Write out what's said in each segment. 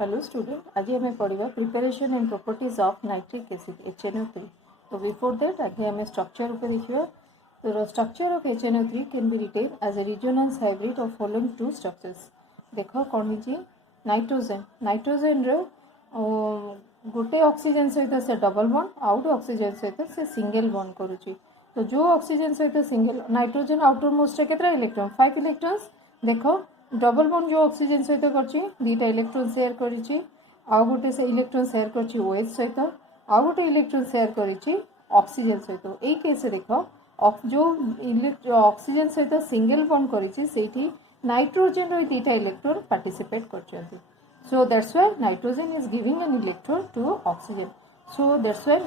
Hello student, आज आम पढ़ा preparation and properties of nitric acid HNO3। तो बिफोर दैट आगे आम स्ट्रक्चर उपर देखा। तो structure of HNO3 can be written as a resonance hybrid of following two structures. देख कौन है नाइट्रोजेन गोटे ऑक्सीजन सहित से डबल बॉन्ड आउट ऑक्सीजन सहित से सिंगल बॉन्ड करुच्ची। तो जो ऑक्सीजन सहित सिंगल नाइट्रोजेन आउटर मोस्ट केतरा इलेक्ट्रॉन 5 इलेक्ट्रॉन्स। देख डबल बॉन्ड जो ऑक्सीजन सहित करछि दुईटा इलेक्ट्रॉन शेयर करिछि आउ गोटे से इलेक्ट्रॉन शेयर करछि OH सहित आउ गोटे इलेक्ट्रॉन शेयर करिछि ऑक्सीजन सहित। एई केस देख जो ऑक्सीजन सहित सिंगल बॉन्ड करिछि सेठी नाइट्रोजेन रो दुईटा इलेक्ट्रॉन पार्टिसिपेट करछन्ति। So that's why nitrogen is giving an electron to oxygen. So that's why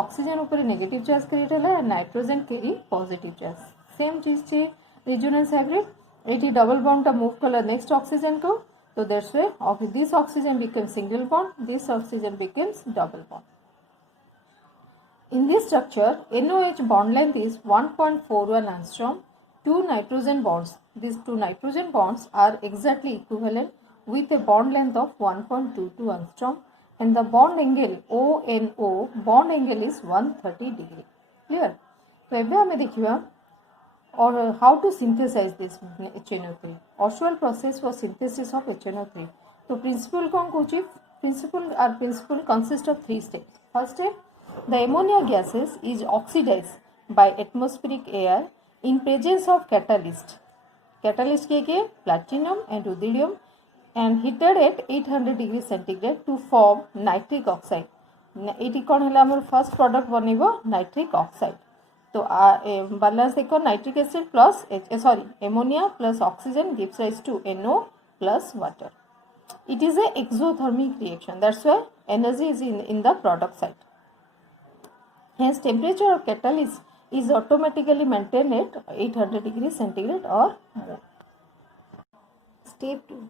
oxygen ऊपर negative charge create होला and nitrogen carry positive charge. Same चीज छे resonance hybrid। Eighty double bond टा move कला next oxygen को। तो that's why this oxygen becomes single bond, this oxygen becomes double bond. In this structure, NOH bond length is 1.41 angstrom. Two nitrogen bonds. These two nitrogen bonds are exactly equivalent with a bond length of 1.22 angstrom and the bond angle ONO bond angle is 130 degree. Clear? तो एबे हमें देखिबा और how to synthesize this HNO3. Usual process for synthesis of HNO3. तो principle कौन कहूची? Principle consist of 3 steps. First step, the ammonia gases is oxidized by atmospheric air in presence of catalyst. Catalyst के platinum and ruthenium and heated at 800 degree centigrade to form nitric oxide. एटी कौन है आम first product बनइबो nitric oxide. तो balance देखो nitric acid plus ammonia plus oxygen gives rise to NO plus water. It is a exothermic reaction, that's why energy is in the product side. Hence temperature of catalyst is automatically maintained at 800 degree centigrade or more. Step 2,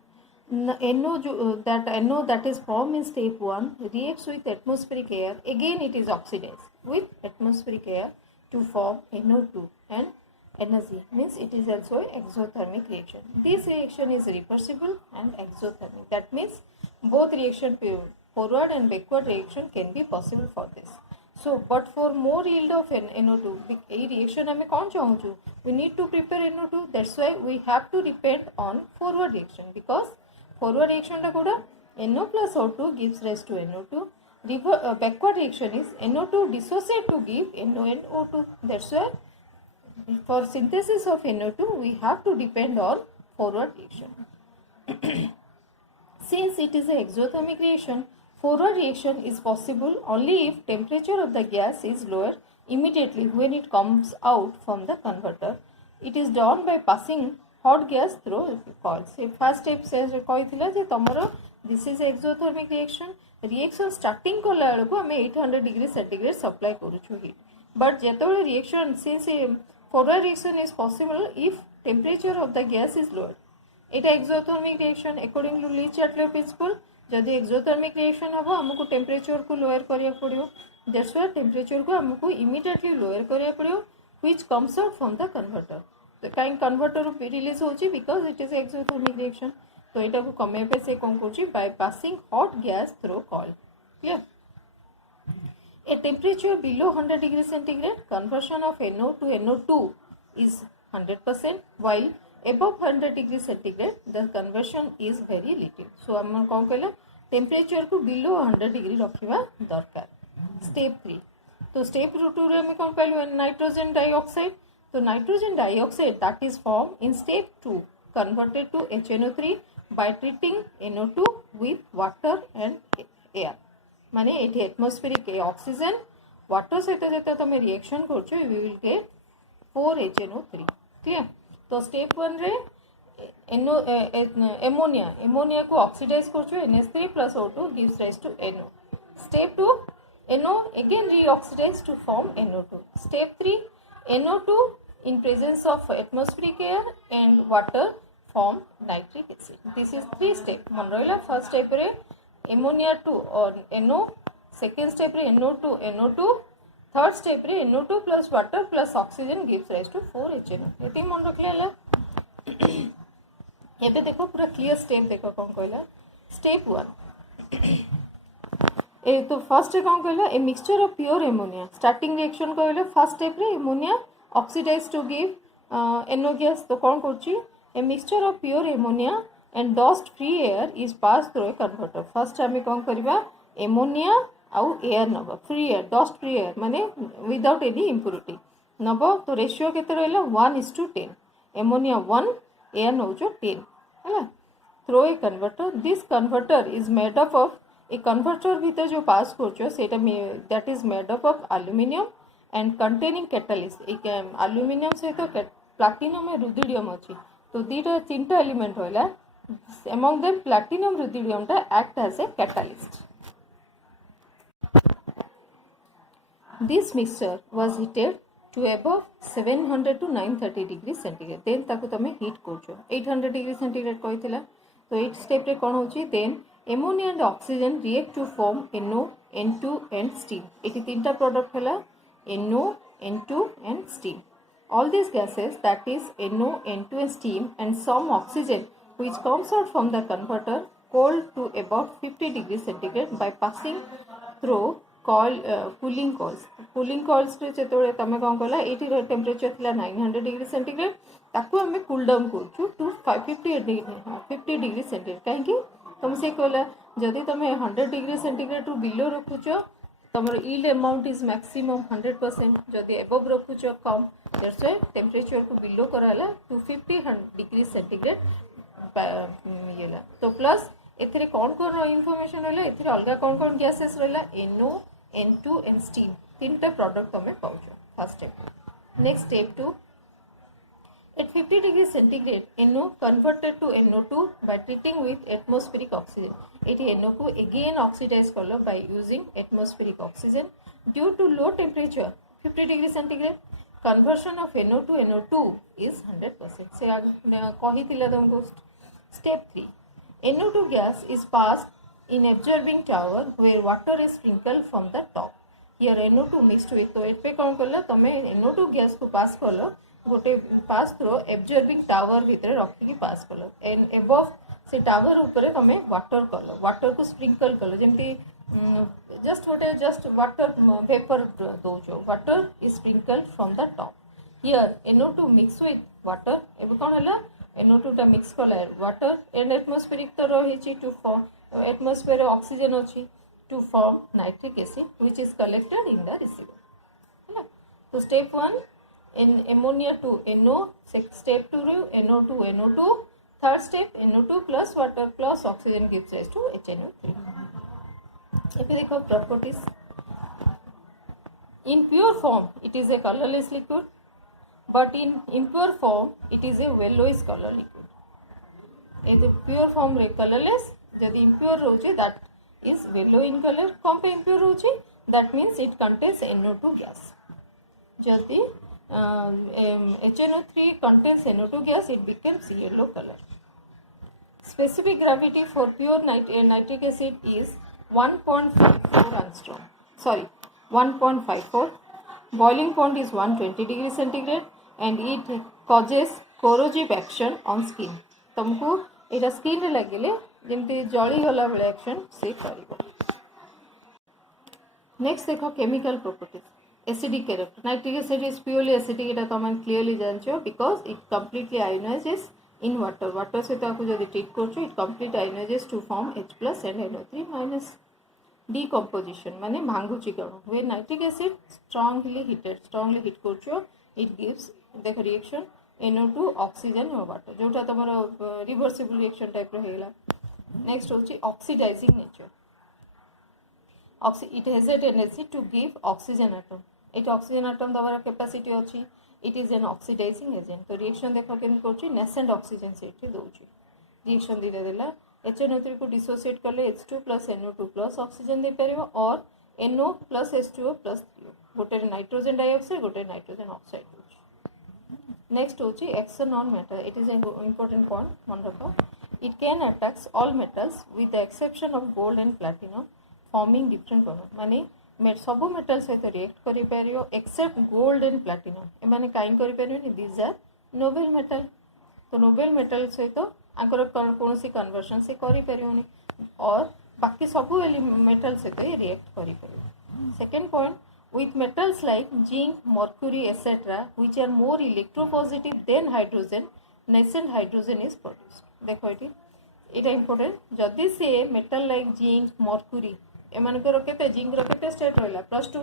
NO that is formed in step 1 reacts with atmospheric air. Again it is oxidized with atmospheric air to form NO2 and energy, means it is also exothermic reaction. This reaction is reversible and exothermic. That means both reaction forward and backward reaction can be possible for this. So but for more yield of NO2 a reaction हमें कौन चाहूँ, we need to prepare NO2. That's why we have to depend on forward reaction, because forward reaction टा कोड़ा NO plus O2 gives rise to NO2. Backward reaction is NO2 dissociate to give NO and O2. That's why for synthesis of NO2 we have to depend on forward reaction. Since it is an exothermic reaction, forward reaction is possible only if temperature of the gas is lower immediately when it comes out from the converter. It is done by passing hot gas through coils. First step says कहिथिला J तमरो this is exothermic reaction. Reaction starting कला बेलको हमें 800 degree centigrade supply करूछु heat. But जेतोले reaction, since forward reaction is possible if temperature of the gas is lower. Etah exothermic reaction according to Le-Chatelier principle. जदि exothermic reaction हम हमको temperature को lower करिया पड़ियो, that's why temperature को हमको immediately lower करिया पड़ियो which comes out from the converter. तो काइन कन्वर्टर रिलीज होची because it is exothermic reaction. तो एटा को कमे पे से कोन करची by passing hot gas through coil. Clear? A temperature below 100 degree centigrade conversion of NO to NO2 is 100%, while above 100 degree centigrade the conversion is very little. So हम कौन कहला temperature को बिलो 100 डिग्री रखिबा दरकार। Step 3, तो step 2 रे हम कौन पाइलु नाइट्रोजन डाइऑक्साइड। तो nitrogen dioxide that is form in step 2 converted to HNO3 by treating NO2 with water and air। माने एठी एटमॉस्फेरिक ऑक्सीजन वाटर सहित जते तमे रिएक्शन करछो we will get 4 HNO3। Clear? तो स्टेप 1 रे एमोनिया को ऑक्सीडाइज करछो NH3 plus O2 gives rise to NO. Step 2, NO again reoxidized to form NO2. Step 3, NO2 in presence of atmospheric air and water form nitric acid. This is 3 step. मन रहिला first step रे ammonia to और NO, second step रे NO2 NO2, third step रे NO2 plus water plus oxygen gives rise to 4 HNO. Eighty मन रखलेला। एबे देखो पूरा क्लियर स्टेप देखो कौन कहला। स्टेप 1, ए तो फर्स्ट कौन कहला a mixture of pure ammonia starting reaction कहले फर्स्ट स्टेप रे ammonia oxidise to give NO gas तो कौन करची a mixture of pure ammonia and dust free air is pass through a converter first आम कौन करवा एमोनिया आउ air नब free air dust free air माने विदाउट एनी इम्प्योरिटी नब तो रेशियो केते रहला 1:10 एमोनिया 1 एयर नौचो 10 है through a converter this converter is made up of a converter भीतर जो पास करछो सेटा that is made up of aluminium and containing catalyst aluminium से तो प्लैटिनम और रुबिडियम अच्छी तो दीटा तीनटा एलिमेंट होला among them platinum ruthenium टा act as a catalyst. This mixture was heated to above 700 to 930 degrees centigrade. Then ताको तमे heat करछो 800 degree centigrade कहितला तो 8 step रे कोन होची then ammonia and oxygen react to form NO N2 and steam. Eighty तीनटा product होला NO N2 and steam. All these gases that is NO N2 and steam and some oxygen which comes out from the converter cold to about 50 degrees centigrade by passing through cooling coils. Cooling coils रे जेतोळे तमे कोन कहला eighty temperature थिला 900 degree centigrade ताकू हमें cool down करछु to 50 degree centigrade काहे कि तुम से कहला जदी तमे 100 डिग्री सेंटीग्रेड रु बिलो रखुछो तमर यील्ड अमाउंट इज मैक्सिमम 100% जदी एबव रखुछो कम दैट्स व्हाई टेम्परेचर को बिलो कराला 250 डिग्री सेंटीग्रेड येला तो प्लस एथरे कौन कौन इनफॉरमेशन रहला एथरे अलगा कौन गैसेस रहला NO N2 एंड स्टीम तीनटा प्रोडक्ट तमे पाउछो first step next step 2 at 50 degrees centigrade NO converted to NO2 by treating with atmospheric oxygen eighty NO को again oxidize करलो by using atmospheric oxygen due to low temperature 50 degree centigrade conversion of NO to NO2 is 100% से कहितिला तुमको Step 3. NO2 gas is passed in absorbing tower where water is sprinkled from the top. Here NO2 mixed with तो eight पे कौन करला तमे NO2 gas को पास करलो गोटे पास थ्रो एब्जॉर्बिंग टावर भीतर रखी की पास करलो एंड अबव से टावर ऊपर तमे वाटर करलो वाटर को स्प्रिंकल करलो जेमती जस्ट गोटे just water vapour दोजो water is sprinkled from the top here NO2 mix with water एबे कौन हला NO2 टा मिक्स कला वाटर एंड एटमॉस्फेरिक तो रही टू फॉर्म एटमॉस्फेयर ऑक्सीजन अच्छी to form nitric acid which is collected in the receiver है तो step 1 in ammonia to NO step 2 NO to NO2 third step NO2 plus water plus oxygen gives rise to HNO3 एबे देखो properties in pure form it is a colourless liquid but in impure form it is a yellowish color liquid ए तो pure form रे colorless जदि impure रोचे that is yellow in color कम पे impure रोचे that means it contains NO2 gas जदि HNO3 contains NO2 gas it becomes yellow color specific gravity for pure nitric acid is 1.54 angstrom sorry 1.54 boiling point is 120 degree centigrade and it causes corrosive action on skin तुमको एटा skin रे लागले जेमती जळी गला बेले action से करिवो next देखो chemical properties acidic character nitric acid is purely acidic एटा तुम क्लियरली जानछो because it completely ionises in water water से ताको जदी ट्रीट करछो it complete ionises to form H+ and NO3- decomposition माने भांगुची कण वे नाइट्रिक एसिड स्ट्रांगली हिट करछो इट गिव्स देखो रिएक्शन NO2 ऑक्सीजन और वाटर जोटा तमरो रिवर्सिबल रिएक्शन टाइप रो हेला नेक्स्ट होची oxidising nature it has a tendency to give oxygen atom it oxygen atom दवार कैपेसिटी अछि it is an oxidising agent तो रिएक्शन देखो केन करछि नेसेंट ऑक्सीजन से इट दोछि रिएक्शन दिले देला HNO3 को डिसोसिएट करले H2 + NO2 + ऑक्सीजन दे परिबो और NO + H2O + 3O गोटे नाइट्रोजन डाइऑक्साइड गोटे नाइट्रोजन ऑक्साइड होछि नेक्स्ट होछि action on metal it is an important point मन रखो it can attacks all metals with the exception of gold and platinum forming different bond माने सब metal सहित react करि परियो एक्सेप्ट गोल्ड एंड प्लैटिनम ए माने काइन करि परियो दिस आर नोबेल मेटल तो नोबेल मेटल सहित आंकर कौन सी कन्वर्शन से करि परियोनी और बाकी सब मेटल सहित रिएक्ट करि परिबो। Second point, with metals like zinc, mercury, etc., which are more electropositive than hydrogen, nascent hydrogen is produced. देखो ये इटा इम्पोर्टेंट जदि से मेटल लाइक जिंक मर्क्यूरी एमानकर केते जिंक रो केते स्टेट रहला +2,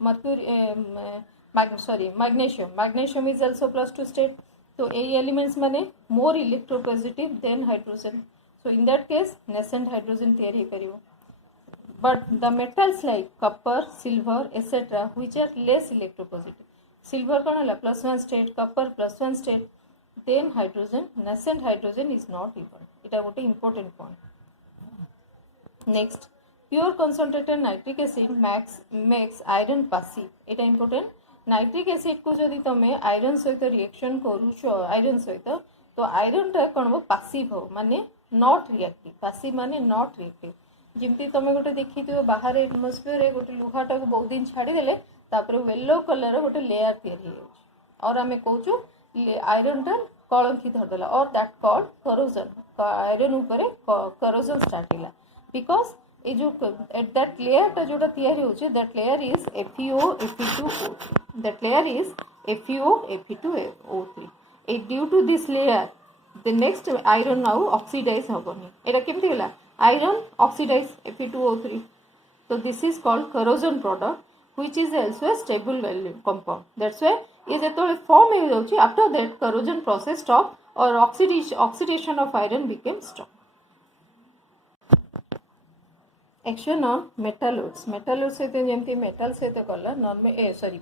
mercury sorry magnesium is also +2 state. तो ए elements माने more electropositive than hydrogen, so in that case nascent hydrogen तैयारी करिवो। But the metals like copper, silver, etc., which are less electropositive, silver कौन है +1 state, copper +1 state, then hydrogen, nascent hydrogen is not even. इटा गोटे important point. Next, pure concentrated nitric acid makes iron passive. इटा important. Nitric acid को जदि तमे iron सहित reaction करूछो iron सहित तो आयरन टा कोन हो पासिव हो माने नॉट रिएक्टिव, पासिव माने नॉट रिएक्टिव। जिमती तुम गोटे देखी बाहर एटमोस्फियर गोटे लुहाटा को बहुत दिन छाड़ीदे येलो कलर गोटे लेयर तैयारी और आम कौचु आयरन टा कलंकी धरदेला और दैट कॉल्ड करोजन, आयरन उपरे करोजन स्टार्ट होला बिकॉज ये जो दैट लेयर टा जोटा तैयारी होचे that layer is FeO, that layer is FeO, due to this layer the next iron now oxidise होबनी। एटा केमती होला iron oxidize Fe2O3. So this is called corrosion product, which is also a stable value compound. That's why ये जेतोले form हो जाउची after that corrosion process stop or oxidation of iron became stop. Action on metal ores. Metal ores सहित जेमती metal सहित कला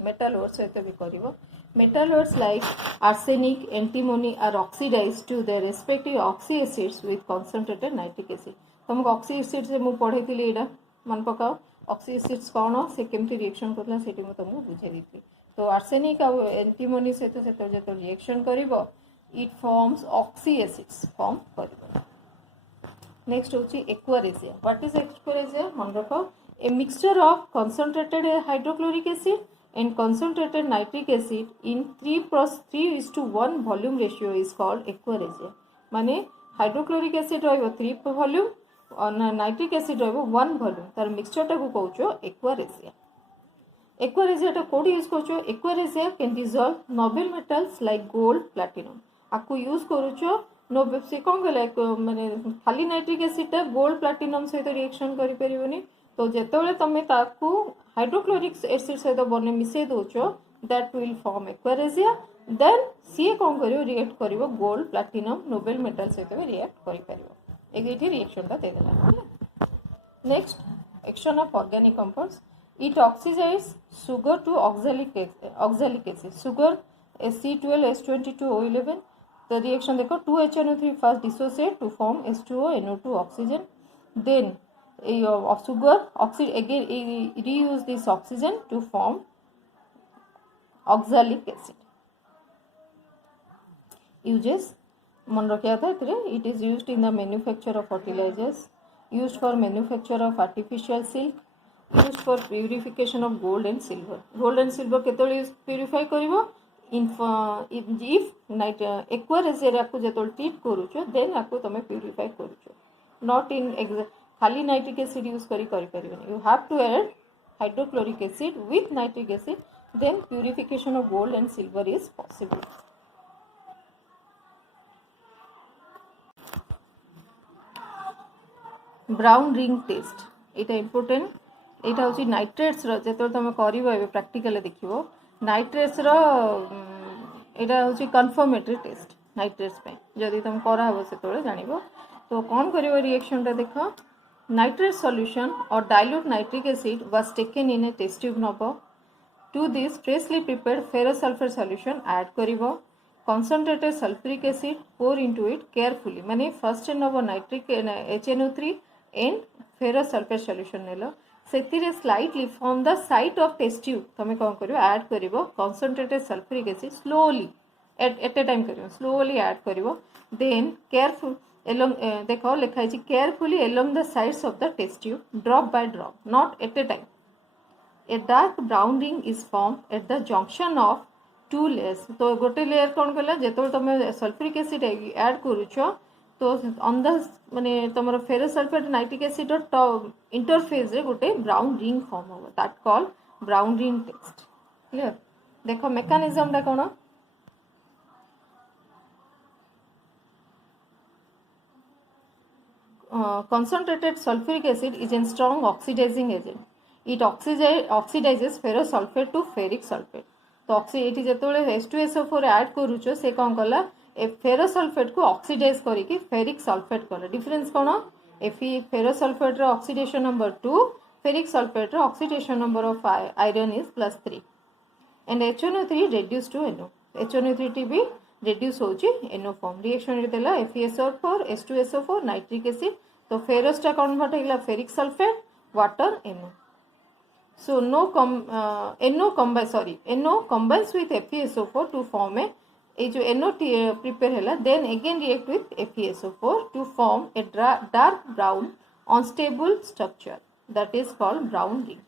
metal ores सहित भी करिवो। Metal ores like arsenic, antimony are oxidized to their respective oxy acids with concentrated nitric acid. तुमको oxy acid से मुझे पढ़े थी एटा मन पकाओ ऑक्सी एसिड्स कौन से केमती रिएक्शन करला सेठी मु तुमको बुझे दी। तो आर्सेनिक आ एंटीमोनी से तो जो रिएक्शन करिवो it forms oxy acids form करिवो। नेक्स्ट होची एक्वारेजिया। व्हाट इज एक्वारेजिया मन रखो a mixture of concentrated hydrochloric acid and concentrated nitric acid in 3:3:1 volume ratio is called aqua regia. माने हाइड्रोक्लोरिक एसिड रहिबो 3 वॉल्यूम और नाइट्रिक एसिड रहिबो 1 volume तार mixture टा को कहउछो एक्वारेजिया। एक्वारेजिया टा कोड यूज करछो aqua regia can dissolve noble metals like gold platinum आकु यूज करूछो नो से कोन गले माने खाली नाइट्रिक एसिड टा गोल्ड प्लैटिनम सहित रिएक्शन करि परिबोनी। तो जेतोले तमे ताकू हाइड्रोक्लोरिक एसिड सहित बने मिसे दोछो that will form aqua regia. Then सी कोन करियो रिएक्ट करिवो गोल्ड प्लैटिनम नोबल मेटल सहित रिएक्ट करि परिबो। एग्रीटी रिएक्शन टा दे देला। Next action of organic compounds it oxidise sugar to oxalic acid sugar Ac12H22O11। तो रिएक्शन देखो 2HNO3 first dissociate to form H2O NO2 oxygen then sugar oxide again reuse this oxygen to form oxalic acid। uses मन रखा था it is used in the manufacture of fertilizers, used for manufacture of artificial silk, used for purification of gold and silver। gold and silver केतोले purify करिवो if aqua regia को जेतोल treat करूछो then आको तमे purify करूछो not in खाली nitric acid use करी परिबनी। You have to add hydrochloric acid with nitric acid then purification of gold and silver is possible. Brown ring test एटा इंपोर्टेंट। एटा होची नाइट्रेट्स रो जेतो तमे करिवो एबे प्रैक्टिकली देखिवो नाइट्रेट्स रो एटा होची कंफर्मेटरी टेस्ट नाइट्रेट्स पे जदी तम करा हबो सेतोले जानिबो। तो कौन करिवो रिएक्शन टा देखो nitrate solution or dilute nitric acid was taken in a test tube knob। To this freshly prepared ferrous sulfur solution add करिवो concentrated sulfuric acid pour into it carefully माने first Nebo nitric HNO3 and ferrous sulfur solution नेलो सेतिरे slightly from the site of test tube तमे कोन करिवो add करिवो concentrated sulfuric acid slowly at a time करिवो slowly add करिवो then careful along देखो लिखा है carefully along the sides of the test tube drop by drop not at a time। a dark brown ring is formed at the junction of two layers। तो गोटे layer कौन कला जेतो तमे sulphuric acid add करूछो तो on the माने तुम ferrous sulphate nitric acid interface रे गोटे ब्राउन रिंग फॉर्म हो that call brown ring text clear देखो मेकानिज्म टा कोन concentrated sulfuric acid is a strong oxidizing agent. It oxidizes ferrous sulfate to ferric sulfate. तो ये जिते H2SO4 ऐड करूचो से कौन कला फेरस सल्फेट को ऑक्सीडाइज करके फेरिक सल्फेट कला डिफरेंस कौन फेरस सल्फेट रो ऑक्सीडेशन नंबर 2 फेरिक सल्फेट रो oxidation number of iron is +3 and HNO3 reduced to NO HNO3 टी भी reduce होची NO फॉर्म रिएक्शन रे देला FeSO4 H2SO4 नाइट्रिक एसिड तो फेरस टा कन्वर्ट हेला ferric sulphate water NO so NO combines with FeSO4 to form a जो NO prepare Hella then again react with FeSO4 to form a dark brown unstable structure that is called brown ring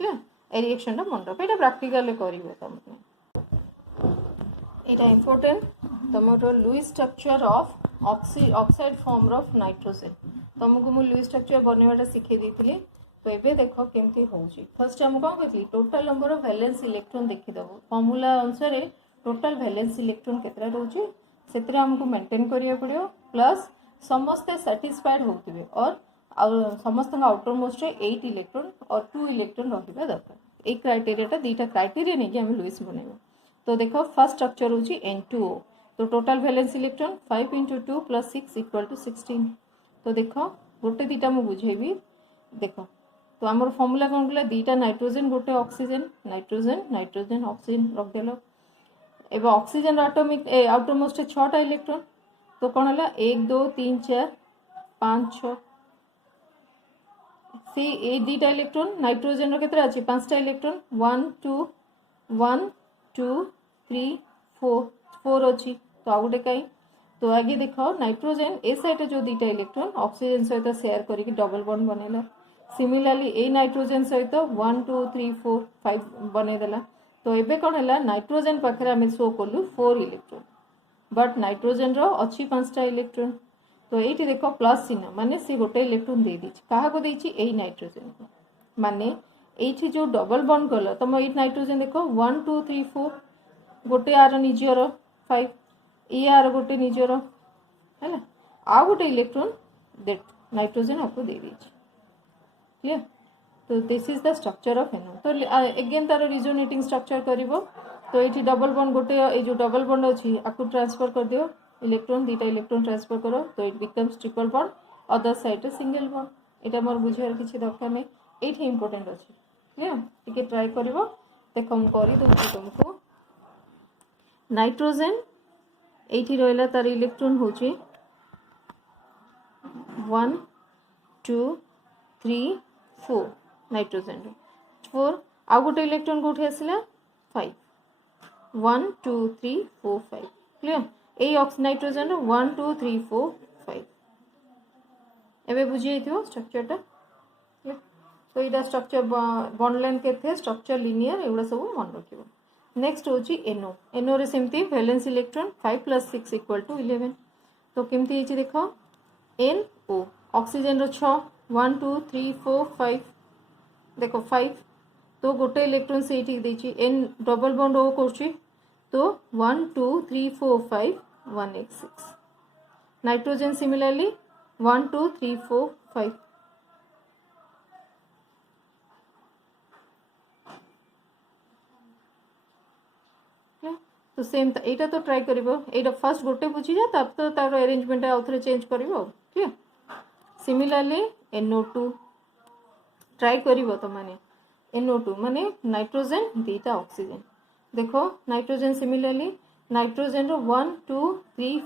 clear ए reaction टा मन रख एटा practical ले करिवो तमने एटा इंपोर्टेंट तमरो Lewis structure of oxide form of nitrogen तुमको मु लुईस स्ट्रक्चर बनेवाटा सिखे देथिली तो एबे देखो केमती होउची फर्स्ट हम कोन कहली total number of valence electron देखि दबो फार्मूला अनुसार टोटल वैलेंस इलेक्ट्रॉन केतरा रहउची सेतरे हमको मेंटेन करिया पड़ियो प्लस समस्त सैटिस्फाइड होतिबे और समस्त आउटर मोस्ट 8 इलेक्ट्रॉन और 2 इलेक्ट्रॉन रहिबा दरकार ए क्राइटेरिया टा दीटा क्राइटेरिया नै कि हम लुईस बनेबो तो देखो फर्स्ट स्ट्रक्चर होची N2O तो टोटल वैलेंस इलेक्ट्रॉन 5 × 2 + 6 = 16 तो देखो गोटे दीटा मु बुझेबी देखो तो आमर फॉर्मूला कोन गला दीटा नाइट्रोजन गोटे ऑक्सीजन नाइट्रोजन ऑक्सीजन रख देलो एबे ऑक्सीजन एटॉमिक आउटर मोस्ट 6 टा इलेक्ट्रॉन तो कोन हला 1 2 3 4 5 6 सी ए दीटा इलेक्ट्रॉन नाइट्रोजन रो केतरा अछि 5 टा इलेक्ट्रॉन 1 2 3 4 अछि तो आ गोटे काई तो आगे देखो नाइट्रोजन ए साइड जो दीटा इलेक्ट्रॉन ऑक्सीजन सहित शेयर करके डबल बॉन्ड बनेला सिमिलरली ए नाइट्रोजन सहित 1 2 3 4 5 बने देला तो एबे कोन हला नाइट्रोजन पाखरे हम शो करलु 4 इलेक्ट्रॉन बट नाइट्रोजन रो अछि 5 टा इलेक्ट्रॉन तो एठी देखो प्लस चिन्ह माने से गोटे इलेक्ट्रॉन दे दिछि काहा को देछि ए नाइट्रोजन को माने एठी जो डबल बॉन्ड गलो तम ए नाइट्रोजन देखो 1 2 3 4 गोटे आर निजर 5 ए आर गोटे निजर हैला आ गोटे इलेक्ट्रॉन दैट नाइट्रोजन आपको दे दिछि क्लियर तो this is the structure of NO तो अगेन तार रिजोनेटिंग स्ट्रक्चर करिवो तो एठी डबल बॉन्ड गोटे ए जो डबल बॉन्ड अछि आकु ट्रांसफर कर दियो इलेक्ट्रॉन दीटा इलेक्ट्रॉन ट्रांसफर करो तो it becomes triple bond other side रे सिंगल बॉन्ड एटा मोर बुझियार किछि दरकार नै एठी इंपोर्टेंट अछि क्लियर टिके ट्राई करिवो देखो हम करि दउछि तुमको नाइट्रोजन एठी रहला तार इलेक्ट्रॉन होछि 1 2 3 4 नाइट्रोजन 4 आ गोटे इलेक्ट्रॉन कोठी आसिला 5 1 2 3 4 5 क्लियर ए नाइट्रोजन 1 2 3 4 5 एबे बुझी आइथियो स्ट्रक्चर टा तो इटा स्ट्रक्चर बॉन्ड लेंथ केथे स्ट्रक्चर लिनियर एगुडा सब मन रखिबो नेक्स्ट होची NO रे सेमती वैलेंस इलेक्ट्रॉन 5 + 6 = 11 तो केमती हिची देखो NO ऑक्सीजन रो 6 1 2 3 4 5 देखो 5 तो गोटे इलेक्ट्रॉन से एठी देची N डबल बॉन्ड ओ करची तो 1 2 3 4 5 1 8 6 नाइट्रोजन सिमिलरली 1 2 3 4 5 तो सेम एटा तो ट्राई करिवो एटा फर्स्ट गोटे बुझी जा तब तो तार अरेंजमेंट आउथरे चेंज करिवो ठीक सिमिलरली NO2 ट्राई करिवो तो माने NO2 माने नाइट्रोजन दीटा ऑक्सीजन देखो नाइट्रोजन सिमिलरली नाइट्रोजन रो 1 2 3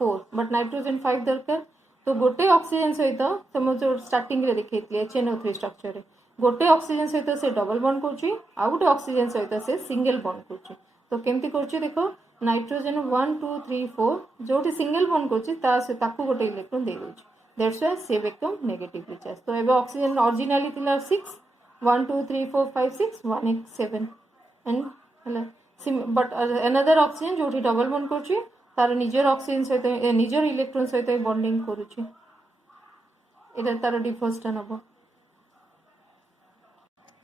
4 बट नाइट्रोजन 5 दरकार तो गोटे ऑक्सीजन सहित तुम जो स्टार्टिंग रे देखैतले HNO3 स्ट्रक्चर रे गोटे ऑक्सीजन सहित से डबल बॉन्ड करछि आ गोटे ऑक्सीजन सहित से सिंगल बॉन्ड करछि तो केमती करछि देखो नाइट्रोजन 1 2 3 4 जोटी सिंगल बॉन्ड करछि ता से ताकू गोटे इलेक्ट्रॉन दे दोछि दैट्स व्हाई से बिकम नेगेटिवली चार्ज तो एबे ऑक्सीजन ओरिजिनली थिला 6 1 2 3 4 5 6 1 8 7 एंड हला बट अनदर ऑक्सीजन जोटी डबल बॉन्ड करछि तार निजर ऑक्सीजन सहित निजर इलेक्ट्रॉन सहित बॉन्डिंग करूची एटा तार डिफॉल्ट नब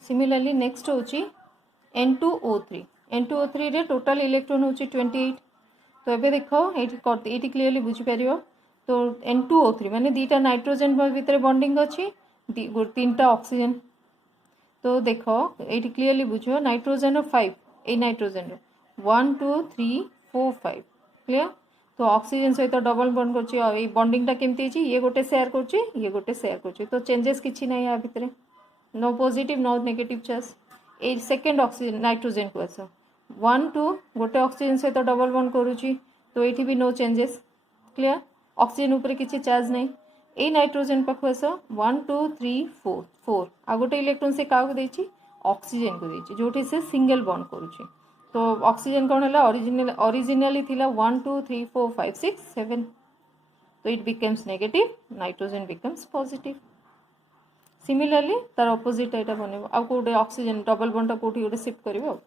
सिमिलरली नेक्स्ट होची N2O3 N2O3 रे टोटल इलेक्ट्रॉन होची 28 तो एबे देखो एटी क्लियरली बुझी परियो तो N2O3 माने दीटा नाइट्रोजन भितर बॉन्डिंग अछि तीनटा ऑक्सीजन तो देखो एटी क्लियरली बुझो नाइट्रोजन रो 5 ए नाइट्रोजन रो 1 2 3 4 5 क्लियर तो ऑक्सीजन सहित डबल बॉन्ड करछि ए बॉन्डिंग टा केमती छि ये गोटे शेयर करछि ये गोटे शेयर करछि तो चेंजेस किछि नै या भितर no positive no negative charge ए सेकंड ऑक्सीजन नाइट्रोजन को आसो 1 2 गोटे ऑक्सीजन सहित डबल बॉन्ड करूछि तो एठी भी नो चेंजेस क्लियर ऑक्सीजन ऊपर किछि चार्ज नै ए नाइट्रोजन पाखु आसो 1 2 3 4 4 आ गोटे इलेक्ट्रॉन से काउ देछि ऑक्सीजन को देछि जोठी से सिंगल बॉन्ड करूछि तो ऑक्सीजन कोन हला ओरिजिनली थिला 1 2 3 4 5 6 7 तो it becomes negative nitrogen becomes positive similarly तार ऑपोजिट एटा बनेबो आ कोडे ऑक्सीजन डबल बॉन्ड कोठी गोटे शिफ्ट करबो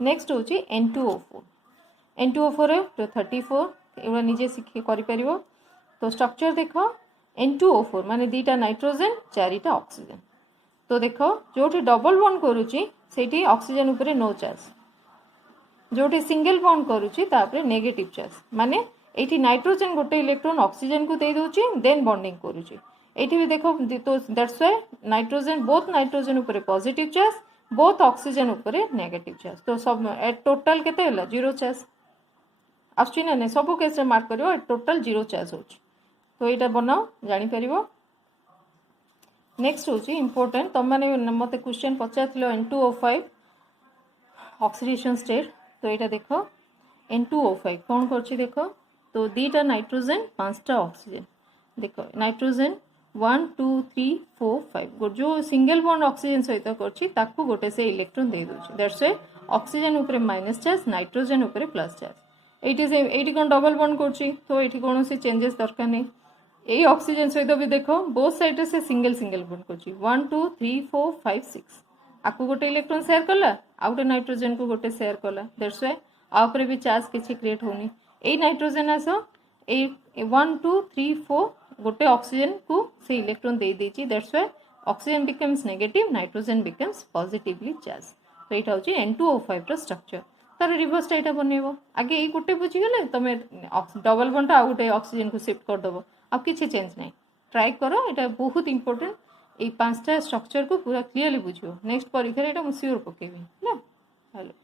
नेक्स्ट होची N2O4 N2O4 रे तो 34 एबा निजे सिखि करि परिबो तो स्ट्रक्चर देखो N2O4 माने दीटा नाइट्रोजन चारिटा ऑक्सीजन तो देखो जोठी डबल बॉन्ड करूची सेठी ऑक्सीजन ऊपर नो चार्ज जोठी सिंगल बॉन्ड करूची तापरे नेगेटिव चार्ज माने एठी नाइट्रोजन गोटे इलेक्ट्रॉन ऑक्सीजन को दे दोची देन बॉन्डिंग करूची एठी भी देखो तो that's why nitrogen both nitrogen ऊपर पॉजिटिव चार्ज बोथ ऑक्सीजन ऊपर नेगेटिव चार्ज तो सब टोटल केते होला जीरो चार्ज आछी ना सब केस रे मार्क करियो टोटल जीरो चार्ज होची तो एटा बनाओ जानि परिबो नेक्स्ट होची इंपोर्टेंट तुम माने मते क्वेश्चन पचारथिलो N2O5 ऑक्सीडेशन स्टेट तो एटा देखो N2O5 कोन करछि देखो तो दीटा नाइट्रोजन पांचटा ऑक्सीजन देखो नाइट्रोजन 1 2 3 4 5 जो सिंगल बॉन्ड ऑक्सीजन सहित करछि ताकू गोटे से इलेक्ट्रॉन दे दोछि दैट्स व्हाई ऑक्सीजन ऊपर माइनस चार्ज नाइट्रोजन ऊपर प्लस चार्ज एटी कोन डबल बॉन्ड करछि तो एटी कोनोसी चेंजेस दरकार नै ए ऑक्सीजन सहित भी देखो बोथ साइड से सिंगल सिंगल बॉन्ड करछि 1 2 3 4 5 6 आकू गोटे इलेक्ट्रॉन शेयर करला आ गोटे नाइट्रोजन को गोटे शेयर करला दैट्स व्हाई आ ऊपर भी चार्ज किछि क्रिएट होनी ए नाइट्रोजन आसो ए 1 2 3 4 गोटे ऑक्सीजन को से इलेक्ट्रॉन दे देछि that's why oxygen becomes negative nitrogen becomes positively charge तो एटा होची N2O5 रो स्ट्रक्चर तार रिवर्स एटा बनेबो आगे ए गोटे बुझी गेले तमे डबल बॉन्ड आ गोटे ऑक्सीजन को शिफ्ट कर दबो अब किछि चेंज नै ट्राई करो एटा बहुत इंपोर्टेंट ए पांचटा स्ट्रक्चर को पूरा क्लियरली बुझियो नेक्स्ट परीक्षा रे एटा मु श्योर पकेबी ना हेलो